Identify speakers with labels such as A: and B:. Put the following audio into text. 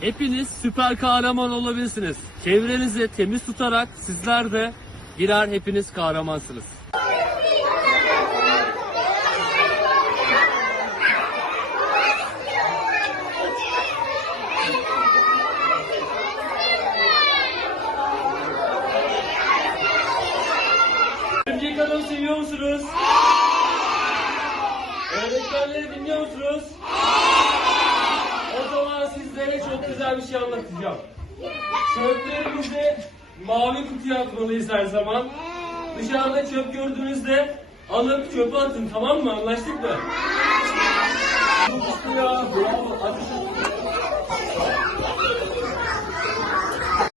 A: Hepiniz süper kahraman olabilirsiniz. Çevrenizi temiz tutarak sizler de birer hepiniz kahramansınız. Örümcek Adam seviyor musunuz? Öğretmenleri dinliyor musunuz? Güzel bir şey anlatacağım. Çöplerimizi mavi kutuya atmalıyız her zaman. Dışarıda çöp gördüğünüzde alıp çöpe atın tamam mı? Anlaştık mı?